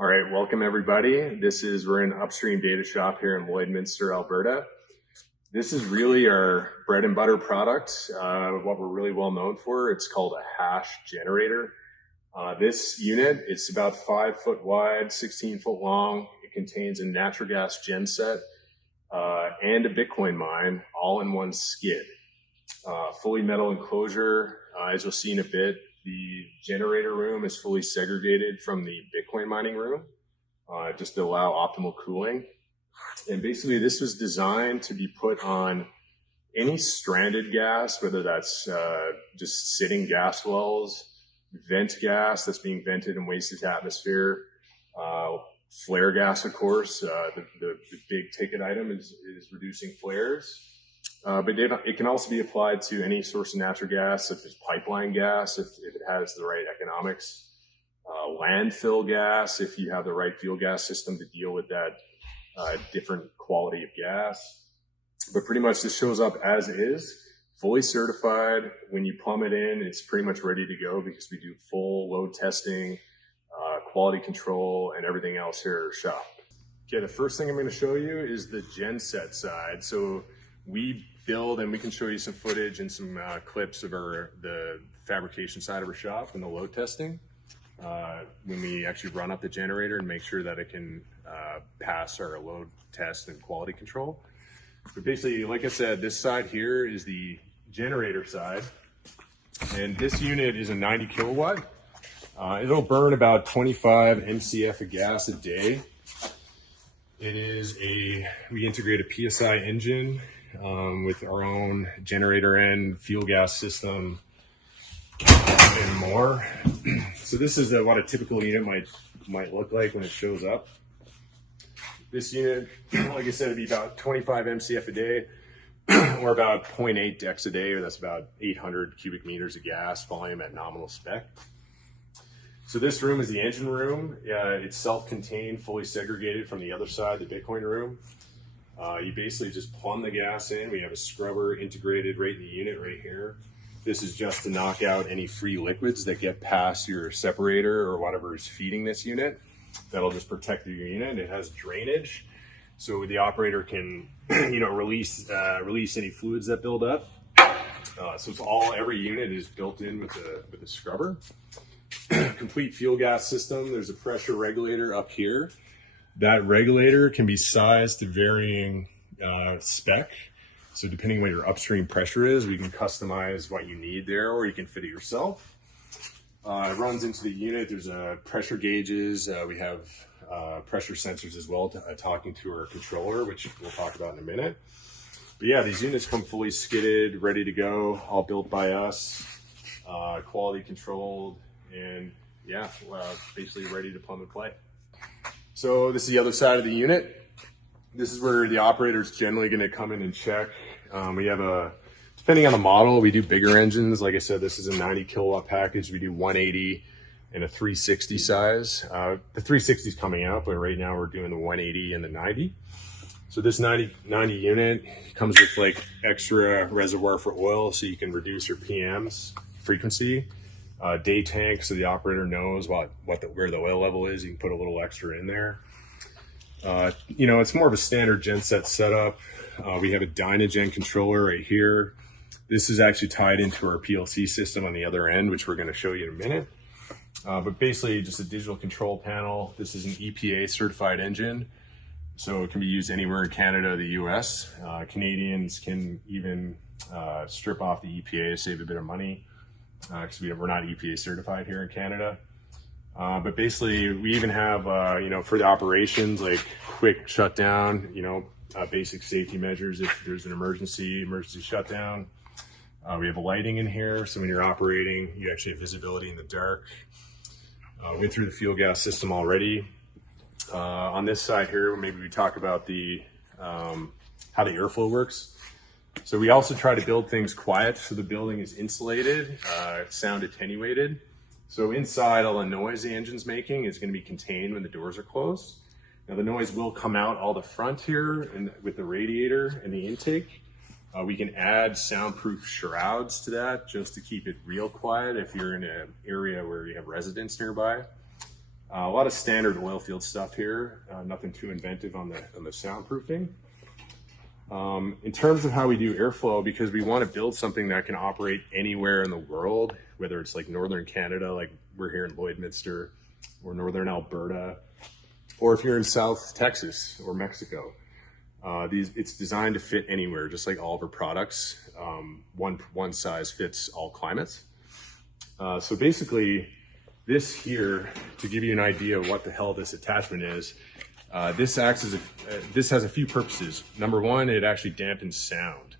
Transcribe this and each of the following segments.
All right, welcome everybody. We're in Upstream Data shop here in Lloydminster, Alberta. This is really our bread and butter product, what we're really well known for. It's called a hash generator. This unit, it's about 5 foot wide, 16 foot long. It contains a natural gas genset and a Bitcoin mine all in one skid. Fully metal enclosure, as you'll see in a bit. The generator room is fully segregated from the Bitcoin mining room, just to allow optimal cooling. And basically this was designed to be put on any stranded gas, whether that's just sitting gas wells, vent gas that's being vented and wasted to atmosphere, flare gas, of course. The big ticket item is reducing flares. But it can also be applied to any source of natural gas, such as pipeline gas, if it has the right economics, landfill gas, if you have the right fuel gas system to deal with that different quality of gas. But pretty much this shows up as is, fully certified. When you plumb it in, it's pretty much ready to go because we do full load testing, quality control, and everything else here at our shop. Okay, the first thing I'm going to show you is the genset side. So we build, and we can show you some footage and some clips of the fabrication side of our shop and the load testing when we actually run up the generator and make sure that it can pass our load test and quality control. But basically, like I said, this side here is the generator side, and this unit is a 90 kilowatt. It'll burn about 25 MCF of gas a day. We integrate a PSI engine with our own generator and fuel gas system and more. So this is what a typical unit might look like when it shows up. This unit, like I said, would be about 25 MCF a day, or about 0.8 decks a day, or that's about 800 cubic meters of gas volume at nominal spec. So this room is the engine room. It's self-contained, fully segregated from the other side, the Bitcoin room. You basically just plumb the gas in. We have a scrubber integrated right in the unit right here. This is just to knock out any free liquids that get past your separator or whatever is feeding this unit. That'll just protect your unit. It has drainage, so the operator can, release any fluids that build up. So every unit is built in with a scrubber. Complete fuel gas system. There's a pressure regulator up here. That regulator can be sized to varying spec. So depending on what your upstream pressure is, we can customize what you need there, or you can fit it yourself. It runs into the unit. There's pressure gauges. We have pressure sensors as well, talking to our controller, which we'll talk about in a minute. But yeah, these units come fully skidded, ready to go, all built by us, quality controlled, and yeah, basically ready to plumb and play. So this is the other side of the unit. This is where the operator is generally going to come in and check. We have depending on the model, we do bigger engines. Like I said, this is a 90 kilowatt package. We do 180 and a 360 size. The 360 is coming out, but right now we're doing the 180 and the 90. So this 90 unit comes with like extra reservoir for oil, so you can reduce your PMs frequency. Day tank, so the operator knows where the oil level is. You can put a little extra in there. It's more of a standard genset setup. We have a Dynagen controller right here. This is actually tied into our PLC system on the other end, which we're going to show you in a minute. But basically just a digital control panel. This is an EPA certified engine, so it can be used anywhere in Canada or the US. Canadians can even strip off the EPA to save a bit of money, because we're not EPA certified here in Canada. But basically we even have, for the operations, like quick shutdown, basic safety measures if there's an emergency shutdown. We have lighting in here, so when you're operating, you actually have visibility in the dark. We went through the fuel gas system already. On this side here, maybe we talk about how the airflow works. So we also try to build things quiet, so the building is insulated, sound attenuated. So inside, all the noise the engine's making is going to be contained when the doors are closed. Now the noise will come out all the front here and with the radiator and the intake. We can add soundproof shrouds to that just to keep it real quiet if you're in an area where you have residents nearby. A lot of standard oil field stuff here, nothing too inventive on the soundproofing. In terms of how we do airflow, because we want to build something that can operate anywhere in the world, whether it's like northern Canada, like we're here in Lloydminster, or northern Alberta, or if you're in South Texas or Mexico. It's designed to fit anywhere, just like all of our products. One size fits all climates. So basically, this here, to give you an idea of what the hell this attachment is, this has a few purposes. Number one, it actually dampens sound.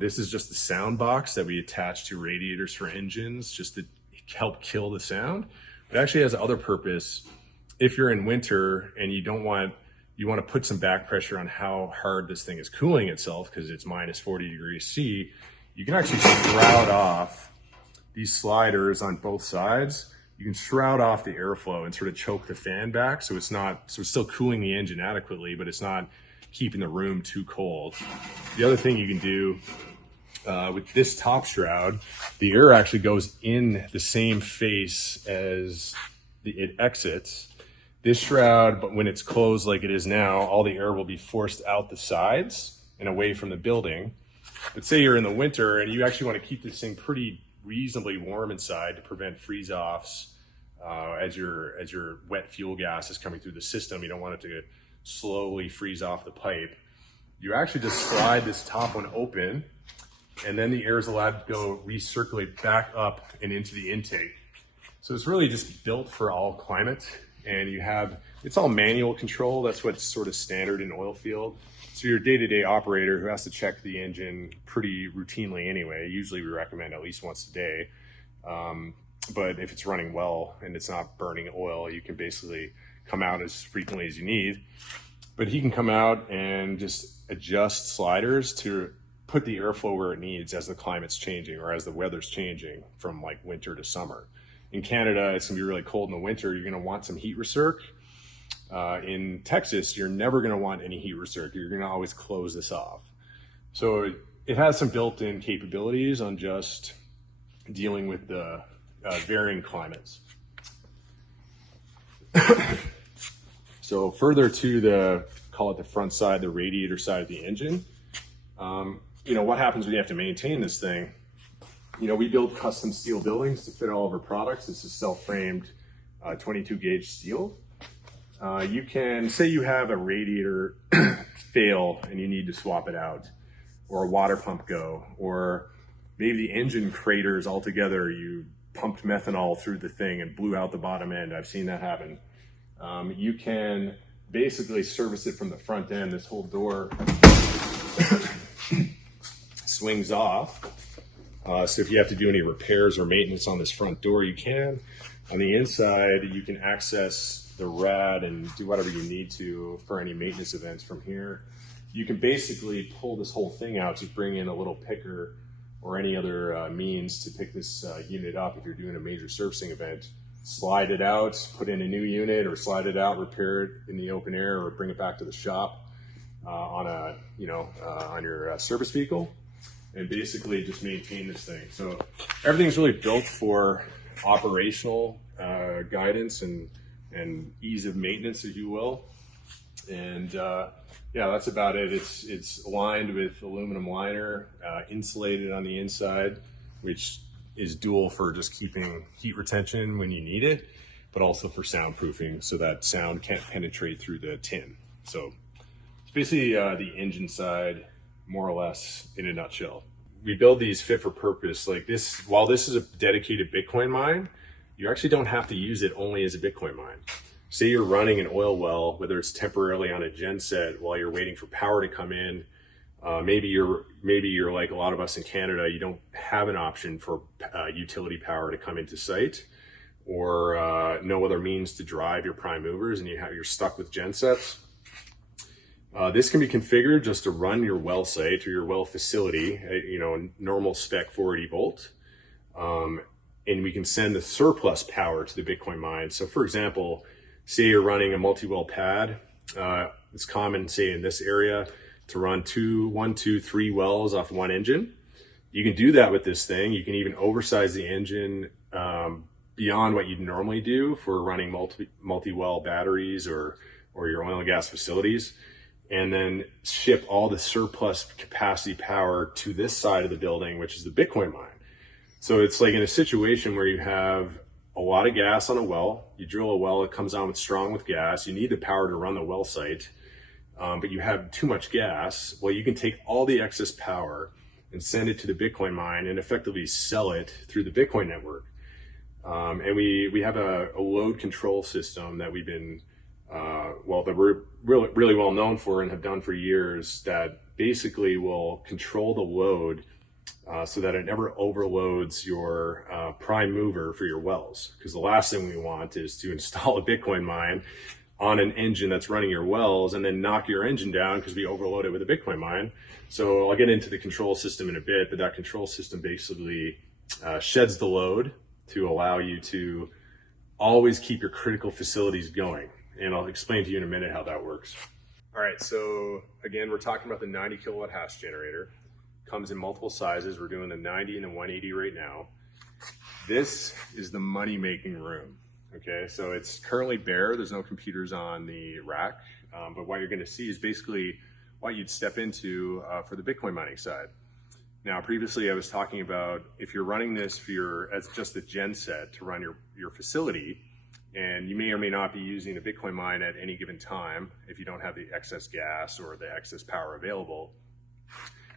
This is just the sound box that we attach to radiators for engines, just to help kill the sound. It actually has other purpose. If you're in winter and you want to put some back pressure on how hard this thing is cooling itself, because it's minus 40 degrees C, you can actually shroud off these sliders on both sides. You can shroud off the airflow and sort of choke the fan back, so it's still cooling the engine adequately, but it's not keeping the room too cold. The other thing you can do with this top shroud, the air actually goes in the same face as it exits. This shroud, but when it's closed like it is now, all the air will be forced out the sides and away from the building. But say you're in the winter and you actually want to keep this thing pretty reasonably warm inside to prevent freeze-offs as your wet fuel gas is coming through the system. You don't want it to slowly freeze off the pipe. You actually just slide this top one open, and then the air is allowed to go recirculate back up and into the intake. So it's really just built for all climates, and it's all manual control. That's what's sort of standard in oil field. So your day-to-day operator who has to check the engine pretty routinely anyway, usually we recommend at least once a day. But if it's running well and it's not burning oil, you can basically come out as frequently as you need. But he can come out and just adjust sliders to put the airflow where it needs as the climate's changing or as the weather's changing from like winter to summer. In Canada, it's gonna be really cold in the winter. You're gonna want some heat recirc. In Texas, you're never gonna want any heat recirc. You're gonna always close this off. So it has some built-in capabilities on just dealing with the varying climates. So further to call it the front side, the radiator side of the engine, what happens when you have to maintain this thing? We build custom steel buildings to fit all of our products. This is self-framed 22 gauge steel. You can say you have a radiator fail and you need to swap it out, or a water pump go, or maybe the engine craters altogether. You pumped methanol through the thing and blew out the bottom end. I've seen that happen. You can basically service it from the front end. This whole door swings off. So if you have to do any repairs or maintenance on this front door, you can. On the inside, you can access the rad and do whatever you need to for any maintenance events from here. You can basically pull this whole thing out, just bring in a little picker or any other means to pick this unit up if you're doing a major servicing event. Slide it out, put in a new unit, or slide it out, repair it in the open air, or bring it back to the shop on your service vehicle, and basically just maintain this thing. So everything's really built for operational guidance and ease of maintenance, if you will. And yeah, that's about it. It's lined with aluminum liner, insulated on the inside, which is dual for just keeping heat retention when you need it, but also for soundproofing so that sound can't penetrate through the tin. So it's basically the engine side, more or less, in a nutshell. We build these fit for purpose. Like this, while this is a dedicated Bitcoin mine, you actually don't have to use it only as a Bitcoin mine. Say you're running an oil well, whether it's temporarily on a genset while you're waiting for power to come in. Maybe you're like a lot of us in Canada, you don't have an option for utility power to come into site, or no other means to drive your prime movers, and you're stuck with gensets. This can be configured just to run your well site or your well facility, normal spec 480 volt. And we can send the surplus power to the Bitcoin mine. So for example, say you're running a multi-well pad. It's common, say in this area, to run 1, 2, 3 wells off one engine. You can do that with this thing. You can even oversize the engine beyond what you'd normally do for running multi-well batteries or your oil and gas facilities, and then ship all the surplus capacity power to this side of the building, which is the Bitcoin mine. So it's like in a situation where you have a lot of gas on a well, you drill a well, it comes on strong with gas, you need the power to run the well site, but you have too much gas. Well, you can take all the excess power and send it to the Bitcoin mine and effectively sell it through the Bitcoin network. And we have a load control system that we've been, that we're really well known for and have done for years, that basically will control the load so that it never overloads your prime mover for your wells. Because the last thing we want is to install a Bitcoin mine on an engine that's running your wells and then knock your engine down because we overload it with a Bitcoin mine. So I'll get into the control system in a bit, but that control system basically sheds the load to allow you to always keep your critical facilities going. And I'll explain to you in a minute how that works. All right, so again, we're talking about the 90 kilowatt hash generator. Comes in multiple sizes. We're doing the 90 and the 180 right now. This is the money-making room. Okay, so it's currently bare. There's no computers on the rack, but what you're going to see is basically what you'd step into for the Bitcoin mining side. Now, previously I was talking about if you're running this as just a gen set to run your facility, and you may or may not be using a Bitcoin mine at any given time if you don't have the excess gas or the excess power available.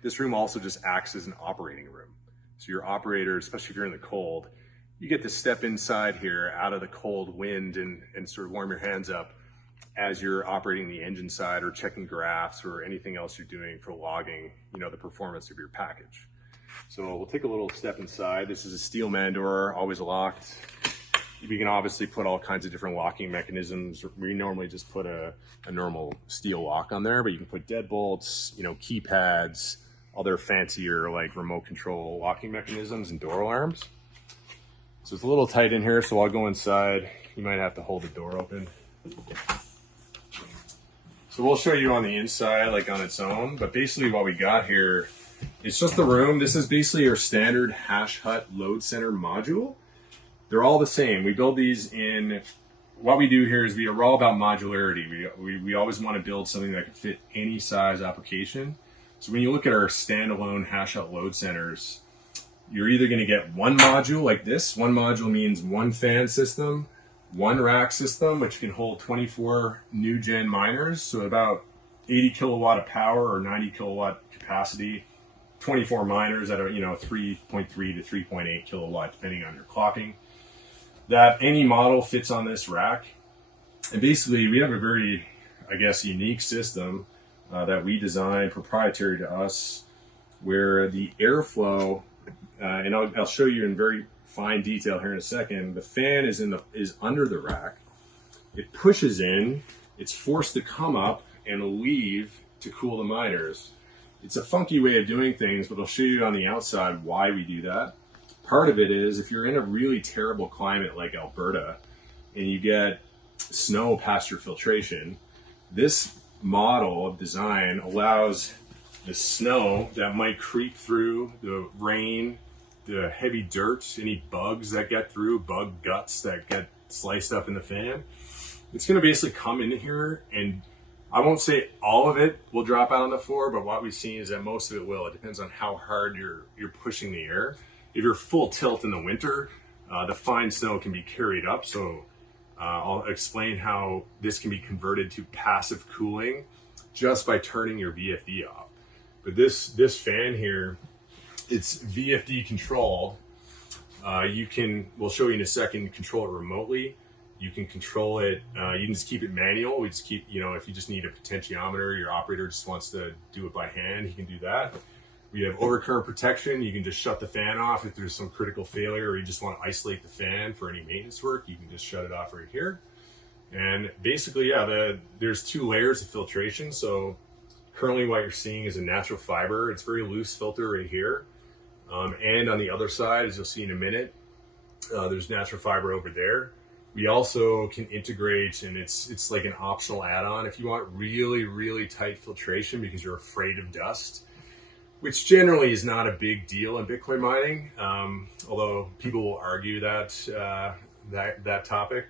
This room also just acts as an operating room. So your operator, especially if you're in the cold, you get to step inside here out of the cold wind and sort of warm your hands up as you're operating the engine side or checking graphs or anything else you're doing for logging, the performance of your package. So we'll take a little step inside. This is a steel man door, always locked. We can obviously put all kinds of different locking mechanisms. We normally just put a normal steel lock on there, but you can put deadbolts, keypads, other fancier like remote control locking mechanisms and door alarms. So it's a little tight in here, so I'll go inside. You might have to hold the door open. So we'll show you on the inside, like on its own, but basically what we got here is just the room. This is basically your standard hash hut Loadcenter module. They're all the same. We build these in, what we do here is we're all about modularity. We always want to build something that can fit any size application. So when you look at our standalone hash hut load centers, you're either going to get one module like this. One module means one fan system, one rack system, which can hold 24 new gen miners. So about 80 kilowatt of power or 90 kilowatt capacity, 24 miners at a 3.3 to 3.8 kilowatt, depending on your clocking. That any model fits on this rack. And basically we have a very, unique system that we designed proprietary to us, where the airflow, and I'll show you in very fine detail here in a second. The fan is under the rack. It pushes in. It's forced to come up and leave to cool the miners. It's a funky way of doing things, but I'll show you on the outside why we do that. Part of it is if you're in a really terrible climate like Alberta and you get snow past your filtration, this model of design allows the snow that might creep through, the rain, the heavy dirt, any bugs that get through, bug guts that get sliced up in the fan. It's going to basically come in here, and I won't say all of it will drop out on the floor, but what we've seen is that most of it will. It depends on how hard you're pushing the air. If you're full tilt in the winter, the fine snow can be carried up. So I'll explain how this can be converted to passive cooling just by turning your VFD off. But this fan here, it's VFD control. We'll show you in a second, control it remotely. You can control it, you can just keep it manual. We just keep, if you just need a potentiometer, your operator just wants to do it by hand, he can do that. We have overcurrent protection. You can just shut the fan off if there's some critical failure or you just want to isolate the fan for any maintenance work. You can just shut it off right here. And basically, there's two layers of filtration. So currently what you're seeing is a natural fiber. It's very loose filter right here. And on the other side, as you'll see in a minute, there's natural fiber over there. We also can integrate, and it's like an optional add-on. If you want really, really tight filtration because you're afraid of dust, which generally is not a big deal in Bitcoin mining, although people will argue that topic.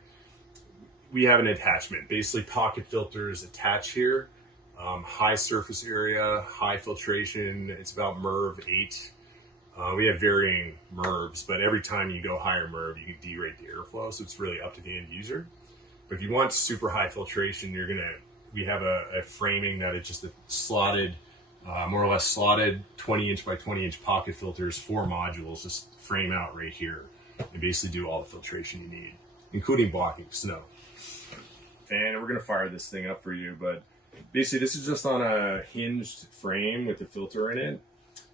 We have an attachment, basically pocket filters attach here, high surface area, high filtration. It's about MERV 8. We have varying MERVs, but every time you go higher MERV, you can derate the airflow, so it's really up to the end user. But if you want super high filtration, we have a framing that is just a slotted, more or less slotted 20-inch by 20-inch pocket filters, 4 modules, just frame out right here and basically do all the filtration you need, including blocking snow. And we're gonna fire this thing up for you, but basically this is just on a hinged frame with the filter in it.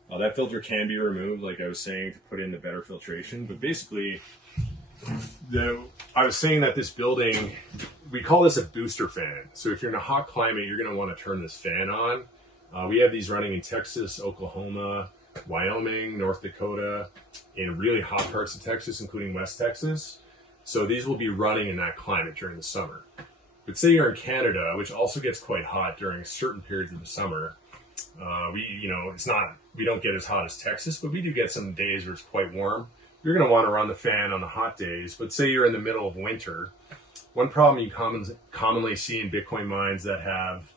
That filter can be removed, like I was saying, to put in the better filtration. But basically, I was saying that this building, we call this a booster fan. So if you're in a hot climate, you're gonna wanna turn this fan on. We have these running in Texas, Oklahoma, Wyoming, North Dakota, in really hot parts of Texas, including West Texas. So these will be running in that climate during the summer. But say you're in Canada, which also gets quite hot during certain periods of the summer. We don't get as hot as Texas, but we do get some days where it's quite warm. You're going to want to run the fan on the hot days, but say you're in the middle of winter. One problem you commonly see in Bitcoin mines that have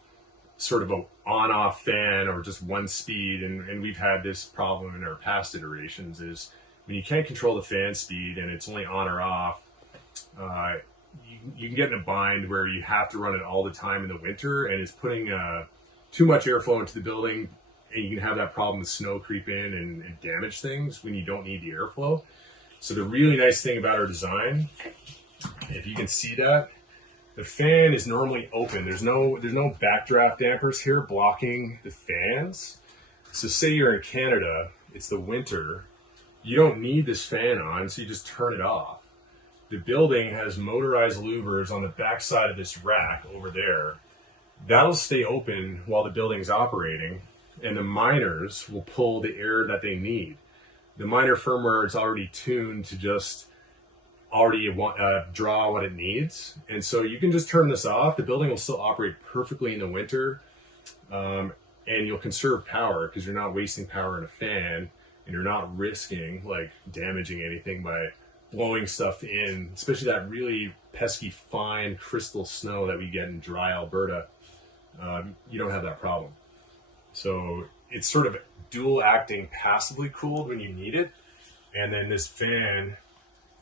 sort of a on-off fan or just one speed, and we've had this problem in our past iterations, is when you can't control the fan speed and it's only on or off, you can get in a bind where you have to run it all the time in the winter, and it's putting too much airflow into the building, and you can have that problem with snow creep in and damage things when you don't need the airflow. So the really nice thing about our design, if you can see that, the fan is normally open. There's no backdraft dampers here blocking the fans. So say you're in Canada, it's the winter, you don't need this fan on, so you just turn it off. The building has motorized louvers on the back side of this rack over there. That'll stay open while the building's operating, and the miners will pull the air that they need. The miner firmware is already tuned to just draw what it needs. And so you can just turn this off. The building will still operate perfectly in the winter, and you'll conserve power because you're not wasting power in a fan, and you're not risking like damaging anything by blowing stuff in, especially that really pesky fine crystal snow that we get in dry Alberta. You don't have that problem. So it's sort of dual acting, passively cooled when you need it. And then this fan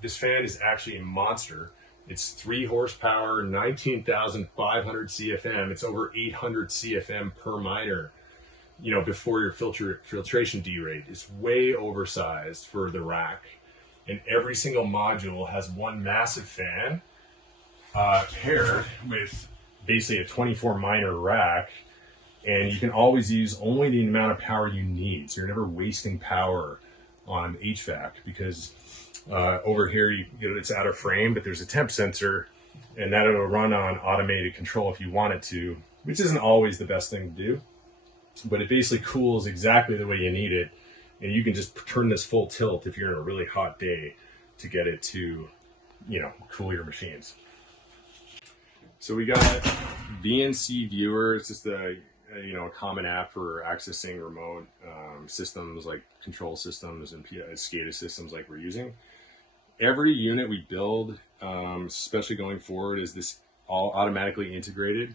is actually a monster. It's 3 horsepower, 19,500 CFM. It's over 800 CFM per miner. Before your filtration derate. It's way oversized for the rack. And every single module has one massive fan paired with basically a 24 miner rack, and you can always use only the amount of power you need, so you're never wasting power on HVAC, because over here it's out of frame, but there's a temp sensor, and that'll run on automated control if you want it to, which isn't always the best thing to do, but it basically cools exactly the way you need it. And you can just turn this full tilt if you're in a really hot day to get it to, cool your machines. So we got VNC Viewer. It's just a common app for accessing remote systems like control systems and SCADA systems like we're using. Every unit we build, especially going forward, is this all automatically integrated.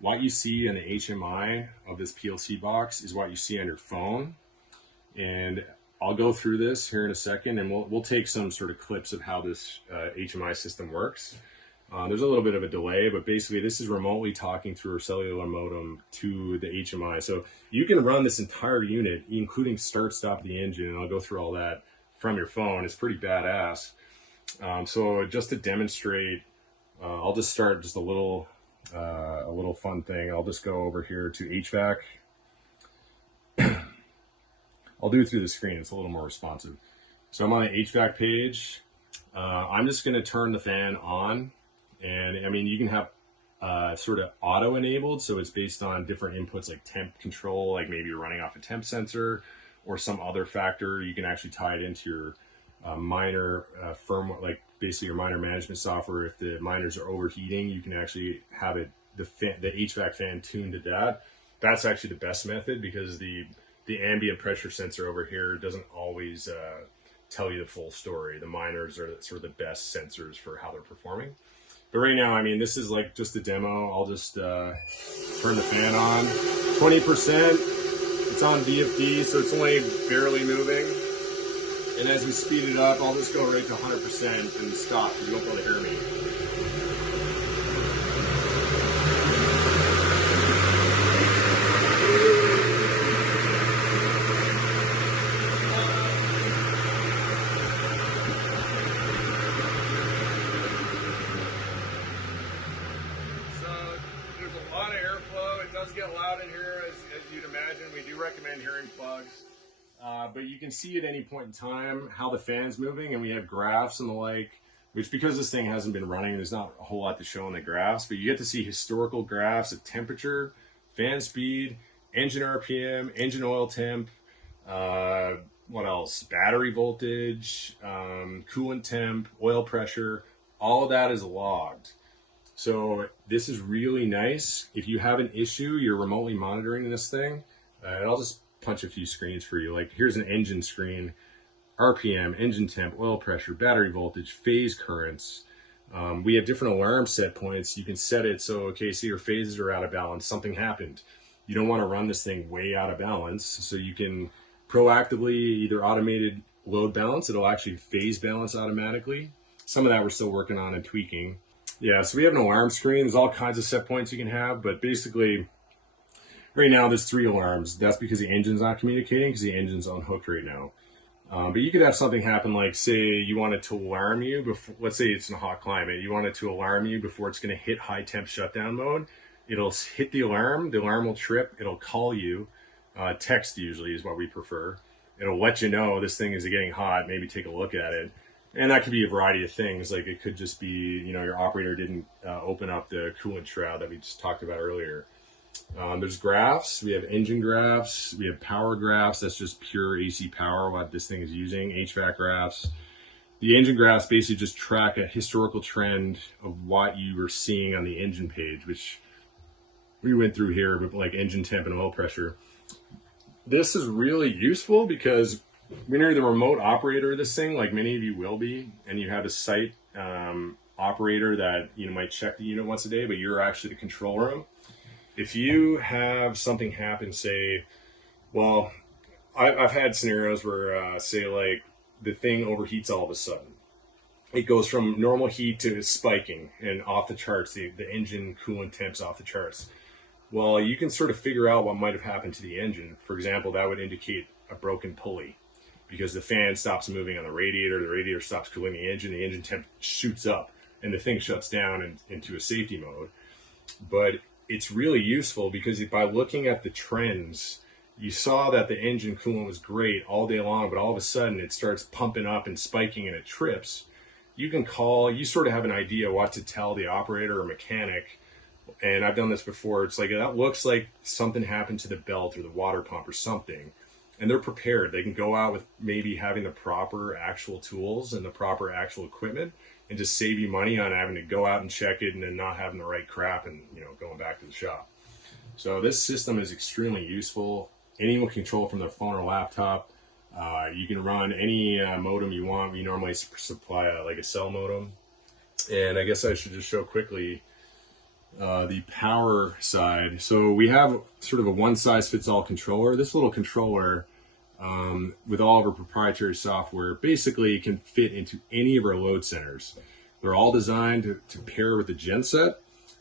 What you see in the HMI of this PLC box is what you see on your phone. And I'll go through this here in a second, and we'll take some sort of clips of how this HMI system works. There's a little bit of a delay, but basically this is remotely talking through a cellular modem to the HMI. So you can run this entire unit, including start-stop the engine, and I'll go through all that from your phone. It's pretty badass. So just to demonstrate, I'll just start just a little fun thing. I'll just go over here to HVAC. I'll do it through the screen. It's a little more responsive. So I'm on the HVAC page. I'm just going to turn the fan on. And I mean, you can have sort of auto enabled. So it's based on different inputs like temp control, like maybe you're running off a temp sensor or some other factor. You can actually tie it into your miner firmware, like basically your miner management software. If the miners are overheating, you can actually have it, the HVAC fan tuned to that. That's actually the best method because the the ambient pressure sensor over here doesn't always tell you the full story. The minors are sort of the best sensors for how they're performing. But right now, I mean, this is like just a demo. I'll just turn the fan on. 20%, it's on VFD, so it's only barely moving. And as we speed it up, I'll just go right to 100% and stop, because you won't be able to hear me. Get loud in here, as you'd imagine. We do recommend hearing plugs, but you can see at any point in time how the fan's moving, and we have graphs and the like, which, because this thing hasn't been running, there's not a whole lot to show in the graphs, but you get to see historical graphs of temperature, fan speed, engine RPM, engine oil temp, what else, battery voltage, coolant temp, oil pressure, all of that is logged. So this is really nice. If you have an issue, you're remotely monitoring this thing, and I'll just punch a few screens for you. Like, here's an engine screen, RPM, engine temp, oil pressure, battery voltage, phase currents. We have different alarm set points. You can set it so, okay, so your phases are out of balance, something happened. You don't want to run this thing way out of balance, so you can proactively either automated load balance. It'll actually phase balance automatically. Some of that we're still working on and tweaking. Yeah, so we have an alarm screen. There's all kinds of set points you can have, but basically right now there's 3 alarms. That's because the engine's not communicating, because the engine's unhooked right now. But you could have something happen, like say you wanted to alarm you before, let's say it's in a hot climate, you wanted to alarm you before it's going to hit high temp shutdown mode. It'll hit the alarm will trip, it'll call you, text usually is what we prefer. It'll let you know this thing is getting hot, maybe take a look at it. And that could be a variety of things. Like, it could just be, you know, your operator didn't open up the coolant shroud that we just talked about earlier. There's graphs. We have engine graphs. We have power graphs. That's just pure AC power, what this thing is using. HVAC graphs. The engine graphs basically just track a historical trend of what you were seeing on the engine page, which we went through here, but like engine temp and oil pressure. This is really useful because when you're the remote operator of this thing, like many of you will be, and you have a site operator that, you know, might check the unit once a day, but you're actually the control room. If you have something happen, say, well, I've had scenarios where, say, like the thing overheats all of a sudden. It goes from normal heat to spiking and off the charts. The engine coolant temp's off the charts. Well, you can sort of figure out what might have happened to the engine. For example, that would indicate a broken pulley, because the fan stops moving on the radiator stops cooling the engine temp shoots up, and the thing shuts down into a safety mode. But it's really useful because by looking at the trends, you saw that the engine coolant was great all day long, but all of a sudden it starts pumping up and spiking and it trips. You can call, you sort of have an idea what to tell the operator or mechanic. And I've done this before. It's like, that looks like something happened to the belt or the water pump or something. And they're prepared. They can go out with maybe having the proper actual tools and the proper actual equipment, and just save you money on having to go out and check it and then not having the right crap and, you know, going back to the shop. So this system is extremely useful. Anyone can control from their phone or laptop. You can run any modem you want. We normally supply like a cell modem. And I guess I should just show quickly the power side. So we have sort of a one-size-fits-all controller. This little controller, with all of our proprietary software, basically can fit into any of our load centers. They're all designed to pair with the genset.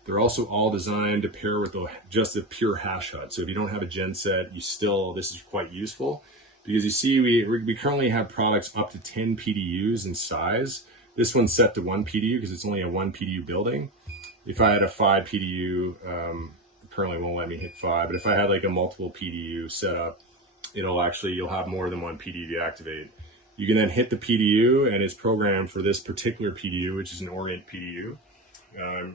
They're also all designed to pair with just a pure hash hut. So if you don't have a genset, this is quite useful, because you see we currently have products up to 10 PDUs in size. This one's set to 1 PDU because it's only a 1 PDU building. If I had a 5 PDU, currently won't let me hit 5, but if I had like a multiple PDU setup, you'll have more than 1 PDU to activate. You can then hit the PDU, and it's programmed for this particular PDU, which is an Orient PDU.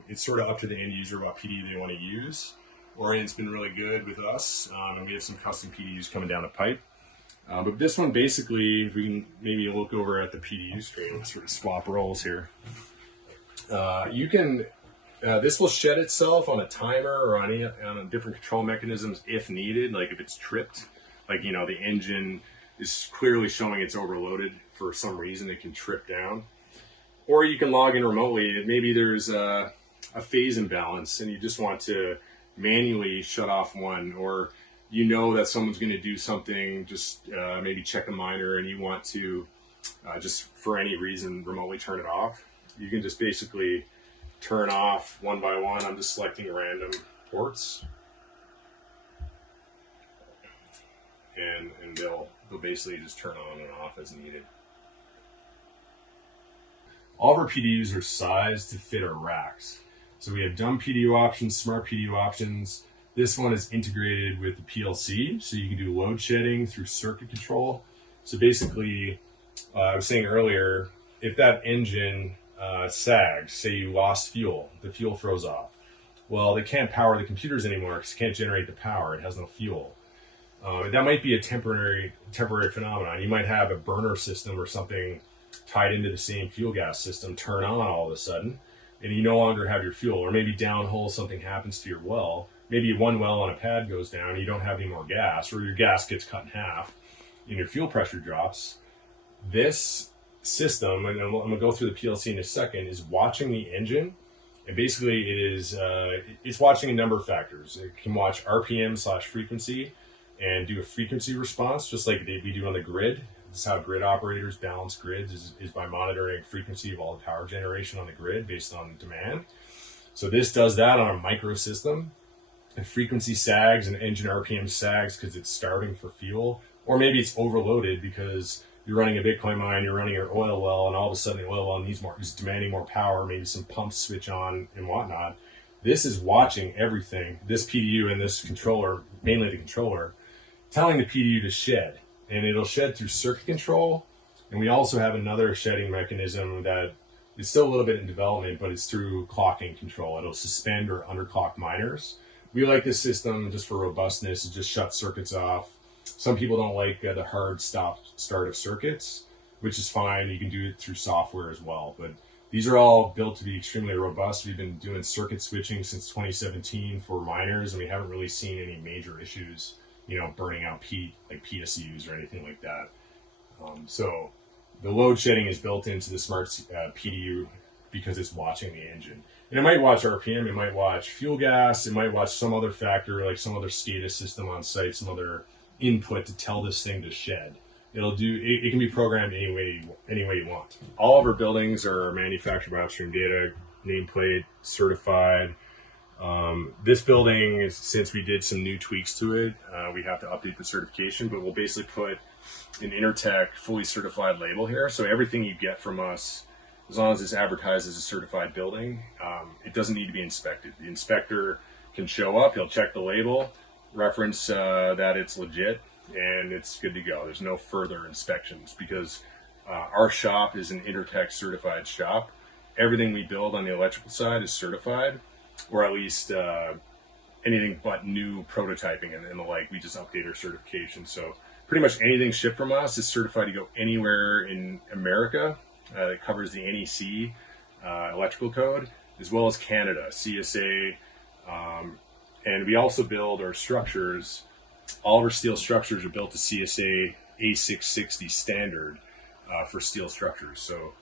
It's sort of up to the end user what PDU they want to use. Orient's been really good with us, and we have some custom PDUs coming down the pipe. But this one, basically, if we can maybe look over at the PDU screen, let's sort of swap roles here. This will shed itself on a timer or on different control mechanisms if needed, like if it's tripped. like, the engine is clearly showing it's overloaded for some reason, it can trip down. Or you can log in remotely. Maybe there's a phase imbalance and you just want to manually shut off one, or that someone's going to do something, just maybe check a miner, and you want to just for any reason remotely turn it off. You can just basically turn off one by one. I'm just selecting random ports, and they'll basically just turn on and off as needed. All of our PDUs are sized to fit our racks. So we have dumb PDU options, smart PDU options. This one is integrated with the PLC, so you can do load shedding through circuit control. So basically, I was saying earlier, if that engine sags, say you lost fuel, the fuel throws off. Well, they can't power the computers anymore because it can't generate the power. It has no fuel. That might be a temporary phenomenon. You might have a burner system or something tied into the same fuel gas system turn on all of a sudden, and you no longer have your fuel. Or maybe downhole something happens to your well. Maybe one well on a pad goes down and you don't have any more gas, or your gas gets cut in half and your fuel pressure drops. This system, and I'm going to go through the PLC in a second, is watching the engine, and basically it's watching a number of factors. It can watch RPM/frequency and do a frequency response, just like we do on the grid. This is how grid operators balance grids, is by monitoring frequency of all the power generation on the grid based on demand. So this does that on a micro system. And frequency sags and engine RPM sags because it's starving for fuel, or maybe it's overloaded because you're running a Bitcoin mine, you're running your oil well, and all of a sudden the oil well is demanding more power, maybe some pumps switch on and whatnot. This is watching everything, this PDU and this controller, mainly the controller, telling the PDU to shed. And it'll shed through circuit control. And we also have another shedding mechanism that is still a little bit in development, but it's through clocking control. It'll suspend or underclock miners. We like this system just for robustness. It just shuts circuits off. Some people don't like the hard start of circuits, which is fine. You can do it through software as well. But these are all built to be extremely robust. We've been doing circuit switching since 2017 for miners, and we haven't really seen any major issues, burning out like PSUs or anything like that. So the load shedding is built into the smart PDU because it's watching the engine. And it might watch RPM, it might watch fuel gas, it might watch some other factor, like some other SCADA system on site, some other input to tell this thing to shed. It can be programmed any way you want. All of our buildings are manufactured by Upstream Data, nameplate, certified. This building, since we did some new tweaks to it, we have to update the certification, but we'll basically put an Intertech fully certified label here. So everything you get from us, as long as it's advertised as a certified building, it doesn't need to be inspected. The inspector can show up, he'll check the label, reference that it's legit, and it's good to go. There's no further inspections because our shop is an Intertech certified shop. Everything we build on the electrical side is certified, or at least anything but new prototyping and the like. We just update our certification. So pretty much anything shipped from us is certified to go anywhere in America. It covers the NEC electrical code, as well as Canada, CSA. And we also build our structures. All of our steel structures are built to CSA A660 standard for steel structures. So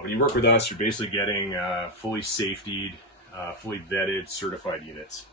when you work with us, you're basically getting fully safetied, fully vetted, certified units.